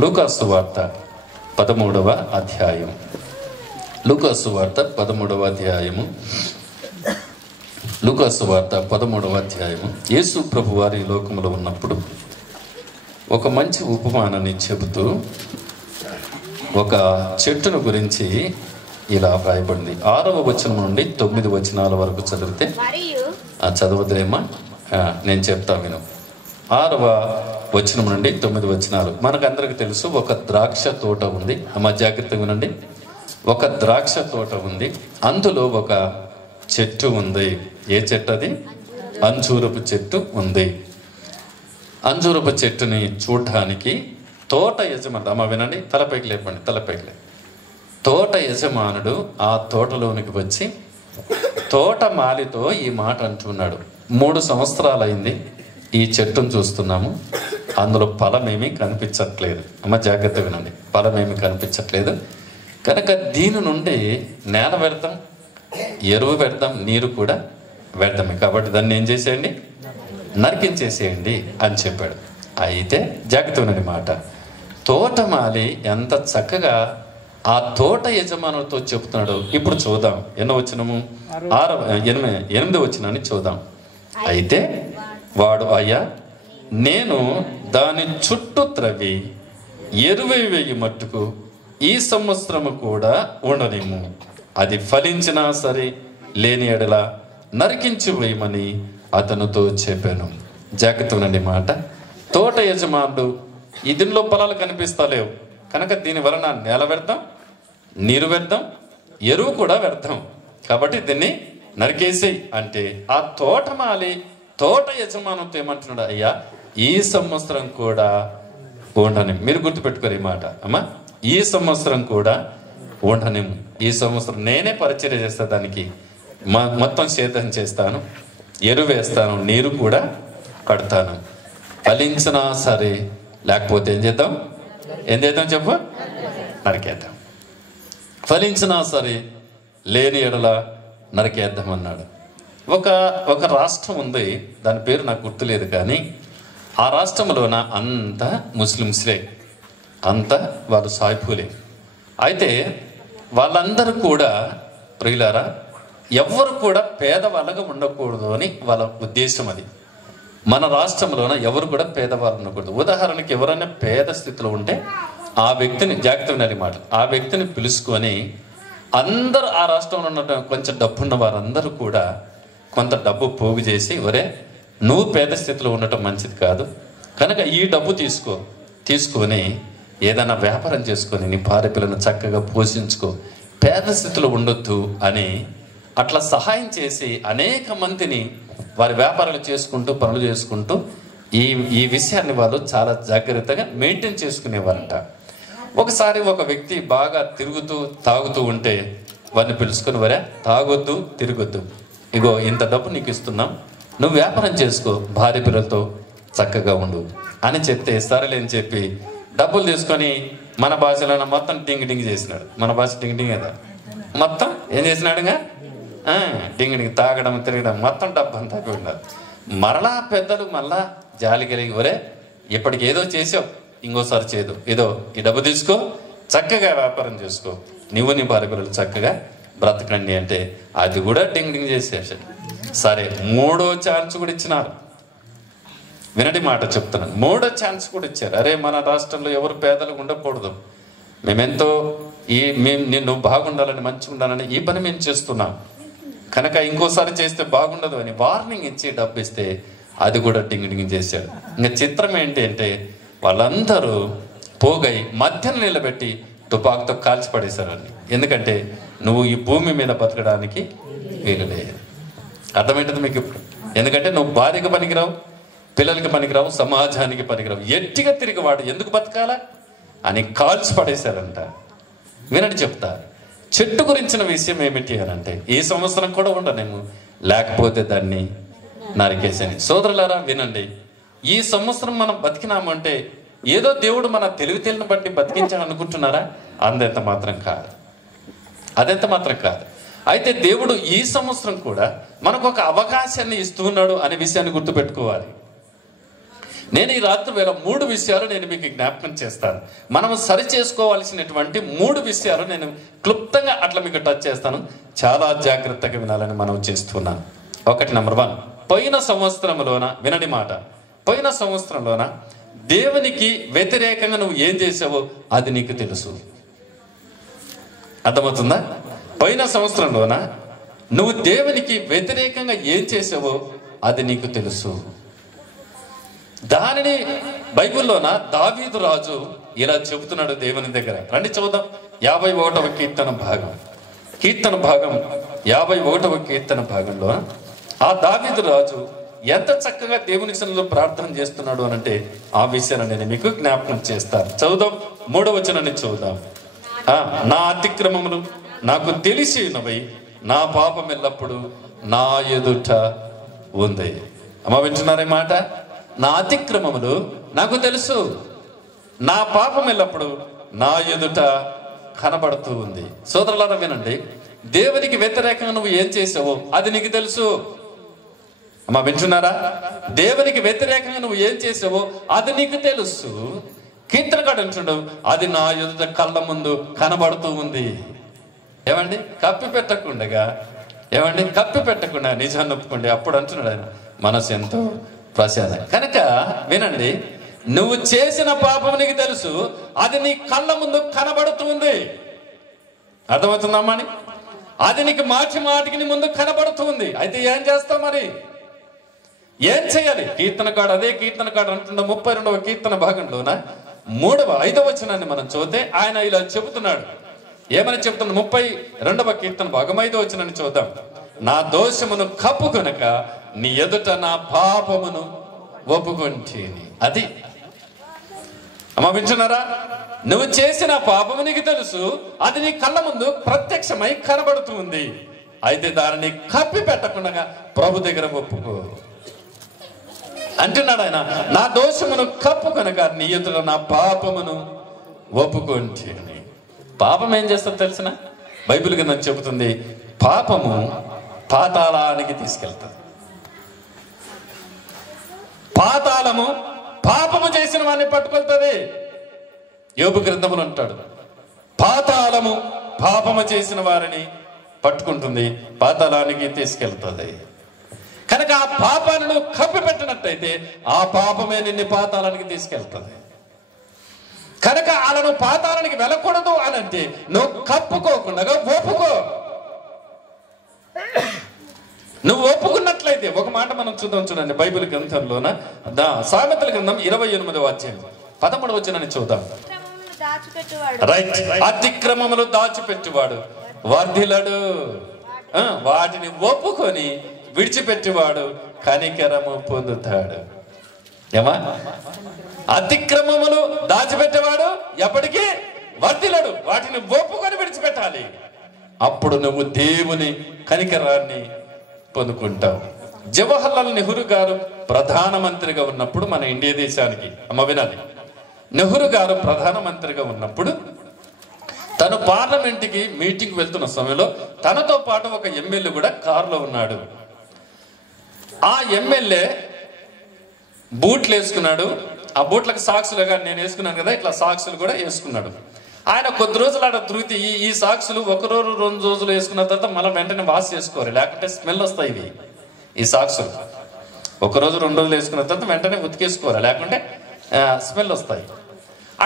లూకాసు సువార్త 13వ అధ్యాయం. లూకాసు సువార్త 13వ అధ్యాయము. లూకాసు సువార్త 13వ అధ్యాయము. యేసు ప్రభు వారి లోకములో ఉన్నప్పుడు ఒక మంచి ఉపమానాన్ని చెబుతూ ఒక చెట్టును గురించి ఇలా రాయబడింది. 6వ వచనం నుండి 9 వచనాల వరకు చదివితే, చదవద్దేమా, నేను చెప్తా విను. 6వ వచనం నుండి 9 వచనాలు. మనకందరికి తెలుసు, ఒక ద్రాక్ష తోట ఉంది. అమ్మ జాగ్రత్తగా వినండి. ఒక ద్రాక్ష తోట ఉంది, అందులో ఒక చెట్టు ఉంది. ఏ చెట్టు అది? అంజూరపు చెట్టు ఉంది. అంజూరపు చెట్టుని చూడటానికి తోట యజమానుడు, అమ్మ వినండి, తలపైకి లేపండి, తలపైకి లేపండి. తోట యజమానుడు ఆ తోటలోనికి వచ్చి తోటమాలితో ఈ మాట అంటున్నాడు. 3 సంవత్సరాలు అయింది ఈ చెట్టును చూస్తున్నాము, అందులో ఫలమేమీ కనిపించట్లేదు. అమ్మ జాగ్రత్త వినండి, ఫలమేమీ కనిపించట్లేదు కనుక దీని నుండి నేల పెడతాం, ఎరువు పెడతాం, నీరు కూడా పెడతామే, కాబట్టి దాన్ని ఏం చేసేయండి, నరికించేసేయండి అని చెప్పాడు. అయితే జాగ్రత్త వినండి మాట. తోటమాలి ఎంత చక్కగా ఆ తోట యజమానులతో చెప్తున్నాడు. ఇప్పుడు చూద్దాం, ఎన్నో వచనము? 8వ వచనాన్ని చూద్దాం. అయితే వాడు, అయ్యా, నేను దాని చుట్టూ త్రవ్వి ఎరువు వేయి మట్టుకు ఈ సంవత్సరము కూడా ఉండనేము, అది ఫలించినా సరే లేని ఎడల నరికించి వేయమని అతనితో చెప్పాను. జాగ్రత్త వినండి మాట. తోట యజమానుడు, ఈ దీనిలో పొలాలు కనిపిస్తలేవు కనుక దీని వలన నేల పెడతాం, నీరు పెడతాం, ఎరువు కూడా పెడతాం, కాబట్టి దీన్ని నరికేసేయి అంటే, ఆ తోటమాలి తోట యజమానుతో ఏమంటున్నాడు, అయ్యా ఈ సంవత్సరం కూడా ఉండని. మీరు గుర్తుపెట్టుకోరు ఈ మాట అమ్మా, ఈ సంవత్సరం కూడా ఉండనేము. ఈ సంవత్సరం నేనే పరిచర్య చేస్తా, దానికి మొత్తం సేద్యం చేస్తాను, ఎరువు వేస్తాను, నీరు కూడా కడతాను, ఫలించినా సరే లేకపోతే ఏం చేద్దాం చెప్పు, నరికేద్దాం. ఫలించినా సరే లేని ఎడల నరికేద్దాం అన్నాడు. ఒక రాష్ట్రం ఉంది, దాని పేరు నాకు గుర్తులేదు, కానీ ఆ రాష్ట్రంలోన అంతా ముస్లిమ్స్లే, అంతా వాళ్ళు సాయిఫులే. అయితే వాళ్ళందరూ కూడా ప్రియులారా, ఎవ్వరు కూడా పేదవాళ్ళగా ఉండకూడదు అని వాళ్ళ ఉద్దేశం. అది మన రాష్ట్రంలోన ఎవరు కూడా పేదవాళ్ళు ఉండకూడదు. ఉదాహరణకి ఎవరైనా పేద స్థితిలో ఉంటే ఆ వ్యక్తిని, జాగ్రత్త వినాలి మాట, ఆ వ్యక్తిని పిలుచుకొని అందరూ ఆ రాష్ట్రంలో ఉన్న కొంచెం డబ్బున్న వారందరూ కూడా కొంత డబ్బు పోగు చేసి, ఒరే నువ్వు పేద స్థితిలో ఉండటం మంచిది కాదు కనుక ఈ డబ్బు తీసుకొని ఏదైనా వ్యాపారం చేసుకొని నీ భార్య పిల్లను చక్కగా పోషించుకో, పేద స్థితిలో ఉండొద్దు అని అట్లా సహాయం చేసి అనేక మందిని వారి వ్యాపారాలు చేసుకుంటూ పనులు చేసుకుంటూ ఈ విషయాన్ని వాళ్ళు చాలా జాగ్రత్తగా మెయింటైన్ చేసుకునేవారంట. ఒకసారి ఒక వ్యక్తి బాగా తాగుతూ ఉంటే వారిని పిలుచుకొని, వరే తాగొద్దు, తిరగొద్దు, ఇగో ఇంత డబ్బు నీకు ఇస్తున్నాం, నువ్వు వ్యాపారం చేసుకో, భార్య పిల్లలతో చక్కగా ఉండు అని చెప్తే సరేలే అని చెప్పి డబ్బులు తీసుకొని మన భాషలో మొత్తం డింగ్ చేసినాడు. మన భాష డింగ్ కదా, మొత్తం ఏం చేసినాడుగా, డింగ్ తాగడం, తిరగడం, మొత్తం డబ్బు అంతా ఉన్నారు. మరలా పెద్దలు మళ్ళా జాలి కలిగి, ఒరే ఇప్పటికి ఏదో చేసావు, ఇంకోసారి చేయదు, ఏదో ఈ డబ్బు తీసుకో, చక్కగా వ్యాపారం చేసుకో, నువ్వు నీ భార్య పిల్లలు చక్కగా బ్రతకండి అంటే అది కూడా డింగ్ చేసేసాడు. సరే 3వ ఛాన్స్ కూడా ఇచ్చినారు. వినటి మాట చెప్తున్నాను, 3వ ఛాన్స్ కూడా ఇచ్చారు. అరే మన రాష్ట్రంలో ఎవరు పేదలు ఉండకూడదు, మేమెంతో నిన్ను బాగుండాలని, మంచిగా ఉండాలని ఈ పని మేము చేస్తున్నాం కనుక ఇంకోసారి చేస్తే బాగుండదు అని వార్నింగ్ ఇచ్చి డబ్బు ఇస్తే అది కూడా డింగ్ చేశాడు. ఇంకా చిత్రం ఏంటి అంటే, వాళ్ళందరూ పోగై మధ్యన నిలబెట్టి తుపాకుతో కాల్చి పడేశారు అని. ఎందుకంటే నువ్వు ఈ భూమి మీద బతకడానికి వీలు లేదు. అర్థమేంటది మీకు ఇప్పుడు? ఎందుకంటే నువ్వు భార్యకి పనికిరావు, పిల్లలకి పనికిరావు, సమాజానికి పనికిరావు, ఎట్టిగా తిరిగి వాడు ఎందుకు బతకాలా అని కాల్చి పడేశారంట. వినండి చెప్తా. చెట్టు గురించిన విషయం ఏమిటి అని అంటే, ఈ సంవత్సరం కూడా ఉండనేమో, లేకపోతే దాన్ని నరికేసాను. సోదరులారా వినండి, ఈ సంవత్సరం మనం బతికినామంటే ఏదో దేవుడు మన తెలివితేలిని బట్టి బతికించాలని అనుకుంటున్నారా? అదెంత మాత్రం కాదు. అయితే దేవుడు ఈ సంవత్సరం కూడా మనకు ఒక అవకాశాన్ని ఇస్తున్నాడు అనే విషయాన్ని గుర్తుపెట్టుకోవాలి. నేను ఈ రాత్రి వేళ 3 విషయాలు నేను మీకు జ్ఞాపకం చేస్తాను. మనం సరి చేసుకోవాల్సినటువంటి 3 విషయాలు నేను క్లుప్తంగా అట్లా మీకు టచ్ చేస్తాను. చాలా జాగ్రత్తగా వినాలని మనం చేస్తున్నాను. ఒకటి, నెంబర్ 1, పోయిన సంవత్సరంలోన వినని మాట, పోయిన సంవత్సరంలోన దేవునికి వ్యతిరేకంగా నువ్వు ఏం చేసావో అది నీకు తెలుసు. అర్థమవుతుందా? పోయిన సంవత్సరంలోన నువ్వు దేవునికి వ్యతిరేకంగా ఏం చేసావో అది నీకు తెలుసు. దానిని బైబిల్లోన దావీదు రాజు ఇలా చెబుతున్నాడు దేవుని దగ్గర. రండి చూద్దాం. 51వ కీర్తన భాగం, 51వ కీర్తన భాగంలో ఆ దావీదు రాజు ఎంత చక్కగా దేవుని సన్నిధిలో ప్రార్థన చేస్తున్నాడు అనంటే ఆ విషయాన్ని నేను మీకు జ్ఞాపకం చేస్తాను. చదువుదాం. 3వ వచనాన్ని చదువుదాం. నా అతిక్రమములు నాకు తెలిసి ఉన్నవి, నా పాపం ఎల్లప్పుడు నా ఎదుట ఉంది. అమ్మ వింటున్నారే మాట? నా అతిక్రమములు నాకు తెలుసు, నా పాపం ఎల్లప్పుడు నా ఎదుట కనబడుతూ ఉంది. సోదరులారా వినండి, దేవునికి వ్యతిరేకంగా నువ్వు ఏం చేసావో అది నీకు తెలుసు. అమ్మ వింటున్నారా? దేవునికి వ్యతిరేకంగా నువ్వు ఏం చేసావో అది నీకు తెలుసు. కీర్తనకాడు అంటున్నాడు, అది నా ఎదుట కళ్ళ ముందు కనబడుతూ ఉంది. ఏమండి? కప్పి పెట్టకుండా నిజాన్ని ఒప్పుకోండి. అప్పుడు అంటున్నాడు ఆయన, మనసు ఎంతో ప్రశాంత. కనుక వినండి, నువ్వు చేసిన పాపం నీకు తెలుసు, అది నీ కళ్ళ ముందు కనబడుతుంది. అర్థమవుతుందమ్మా? అది నీకు మాటికి నీ ముందు కనబడుతుంది. అయితే ఏం చేస్తావు మరి? ఏం చేయాలి? అదే కీర్తనకాడు అంటున్న 32వ కీర్తన భాగంలోన 5వ వచనాన్ని మనం చూస్తే ఆయన ఇలా చెబుతున్నాడు. ఏమని చెబుతున్నాడు? 32వ కీర్తన భాగం 5వ వచనాన్ని చూద్దాం. నా దోషమును కప్పుకొనక నీ ఎదుట నా పాపమును ఒప్పుకొంటిని. అది అమ్మ వింటున్నారా? నువ్వు చేసిన పాపము నీకు తెలుసు, అది నీ కళ్ళ ముందు ప్రత్యక్షమై కనబడుతుంది. అయితే దానిని కప్పి పెట్టకుండా ప్రభు దగ్గర ఒప్పుకో అంటున్నాడు ఆయన. నా దోషమును కప్పుకొనక నీ ఎదుట నా పాపమును ఒప్పుకొంటిని. పాపం ఏం చేస్తుందో తెలిసిన? బైబిల్ కింద చెబుతుంది, పాపము పాతాళానికి తీసుకెళ్తుంది. పాతాళము పాపము చేసిన వారిని పట్టుకెళ్తుంది. యోబు గ్రంథములు అంటాడు, పాతాళము పాపము చేసిన వారిని పట్టుకుంటుంది, పాతాళానికి తీసుకెళ్తుంది. కనుక ఆ పాపాన్ని నువ్వు కప్పి పెట్టినట్టయితే ఆ పాపమే నిన్ను పాతాళానికి తీసుకెళ్తుంది. కనుక అలా నువ్వు పాతాళానికి వెళ్ళకూడదు అని అంటే నువ్వు కప్పుకోకుండా ఒప్పుకో. నువ్వు ఒప్పుకున్నట్లయితే ఒక మాట మనం చూడండి బైబిల్ గ్రంథంలోన సామెతల గ్రంథం 28వ అధ్యాయం 13వ వచనాన్ని చూద్దాం. రైట్. అతిక్రమములు దాచిపెట్టువాడు వర్ధిల్లడు, వాటిని ఒప్పుకొని విడిచిపెట్టేవాడు కనికరము పొందుతాడు. ఏమా? అతిక్రమములు దాచిపెట్టేవాడు ఎప్పటికీ వర్ధిల్లడు, వాటిని ఒప్పుకొని విడిచిపెట్టాలి. అప్పుడు నువ్వు దేవుని కనికరాన్ని పొందుకుంటావు. జవహర్లాల్ నెహ్రూ గారు ప్రధానమంత్రిగా ఉన్నప్పుడు మన ఇండియా దేశానికి, అమ్మ వినాలి, నెహ్రూ గారు ప్రధానమంత్రిగా ఉన్నప్పుడు తను పార్లమెంట్కి మీటింగ్ వెళ్తున్న సమయంలో తనతో పాటు ఒక ఎమ్మెల్యే కూడా కారులో ఉన్నాడు. ఆ ఎమ్మెల్యే బూట్లు వేసుకున్నాడు. ఆ బూట్లకు సాక్సులుగా నేను వేసుకున్నాను కదా, ఇట్లా సాక్సులు కూడా వేసుకున్నాడు. ఆయన కొద్ది రోజులు ఆడ తిరిగితే ఈ సాక్సులు 1 రోజు 2 రోజులు వేసుకున్న తర్వాత మళ్ళీ వెంటనే వాష్ చేసుకోవాలి, లేకుంటే స్మెల్ వస్తాయి. ఈ సాక్సులు 1 రోజు 2 రోజులు వేసుకున్న తర్వాత వెంటనే ఉతికేసుకోవాలి, లేకుంటే స్మెల్ వస్తాయి.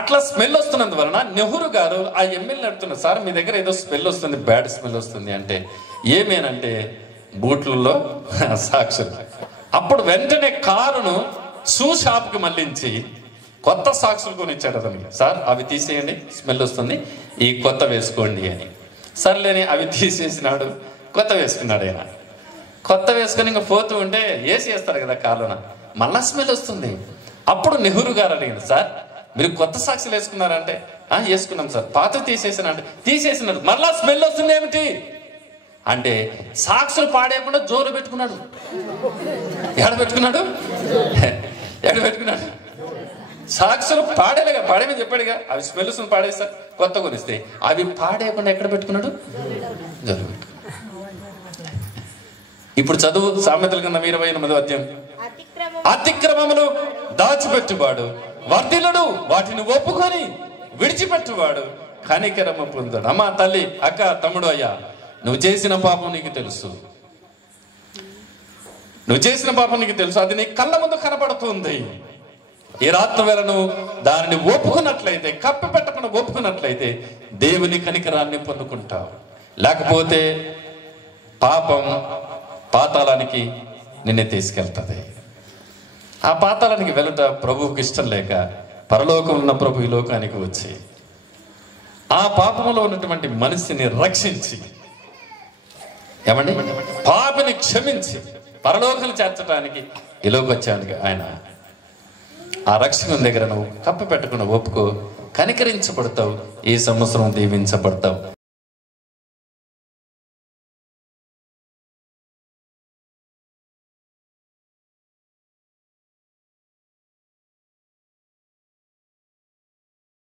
అట్లా స్మెల్ వస్తున్నందువలన నెహ్రూ గారు ఆ ఎమ్మెల్యే అడుగుతున్నారు, సార్ మీ దగ్గర ఏదో స్మెల్ వస్తుంది, బ్యాడ్ స్మెల్ వస్తుంది అంటే ఏమేనంటే బూట్లలో సాక్సులు. అప్పుడు వెంటనే కారును షూ షాప్కి మళ్ళించి కొత్త సాక్సులు కొనిచ్చాడు అతనికి. సార్ అవి తీసేయండి, స్మెల్ వస్తుంది, ఈ కొత్త వేసుకోండి అని. సర్లేని అవి తీసేసినాడు, కొత్త వేసుకున్నాడు. ఆయన కొత్త వేసుకొని ఇంకా పోతూ ఉంటే ఏసీ వేస్తారు కదా కారులోన, మళ్ళా స్మెల్ వస్తుంది. అప్పుడు నెహ్రూ గారు అడిగారు, సార్ మీరు కొత్త సాక్సులు వేసుకున్నారంటే వేసుకున్నాం సార్. పాత తీసేసినంటే తీసేసినాడు, మళ్ళా స్మెల్ వస్తుంది ఏమిటి అంటే సాక్సులు పాడేయకుండా జోరు పెట్టుకున్నాడు. ఎడ పెట్టుకున్నాడు? సాక్సులు పాడేలేగా, పాడేమని చెప్పాడుగా, అవి స్మెల్ వస్తుంది పాడేస్తారు, కొత్త కొనిస్తే అవి పాడేయకుండా ఎక్కడ పెట్టుకున్నాడు? జోరు పెట్టుకున్నాడు. ఇప్పుడు చదువు సామెతల గ్రంథం 28వ అధ్యాయం. అతిక్రమములు దాచిపెట్టువాడు వర్ధిల్లుడు, వాటిని ఒప్పుకొని విడిచిపెట్టువాడు కనికరము పొందుతాడు. అమ్మ, తల్లి, అక్క, తమ్ముడు, అయ్యా, నువ్వు చేసిన పాపం నీకు తెలుసు. నువ్వు చేసిన పాపం నీకు తెలుసు. అది నీ కళ్ళ ముందు కనపడుతుంది. ఈ రాత్రి వేళ నువ్వు దానిని ఒప్పుకున్నట్లయితే, కప్పి పెట్టకుండా ఒప్పుకున్నట్లయితే దేవుని కనికరాన్ని పొందుకుంటావు. లేకపోతే పాపం పాతాళానికి నిన్నే తీసుకెళ్తుంది. ఆ పాతాళానికి వెళ్ళట ప్రభువుకి ఇష్టం లేక పరలోకం ఉన్న ప్రభు ఈ లోకానికి వచ్చి ఆ పాపంలో ఉన్నటువంటి మనిషిని రక్షించి, ఏమండి, పాపిని క్షమించి పరలోకం చేర్చడానికి ఈ లోకి వచ్చానికి ఆయన ఆ రక్షకుని దగ్గర నువ్వు కప్ప పెట్టకుండా ఒప్పుకో, కనికరించబడతావు. ఈ సంవత్సరం దీవించబడతావు.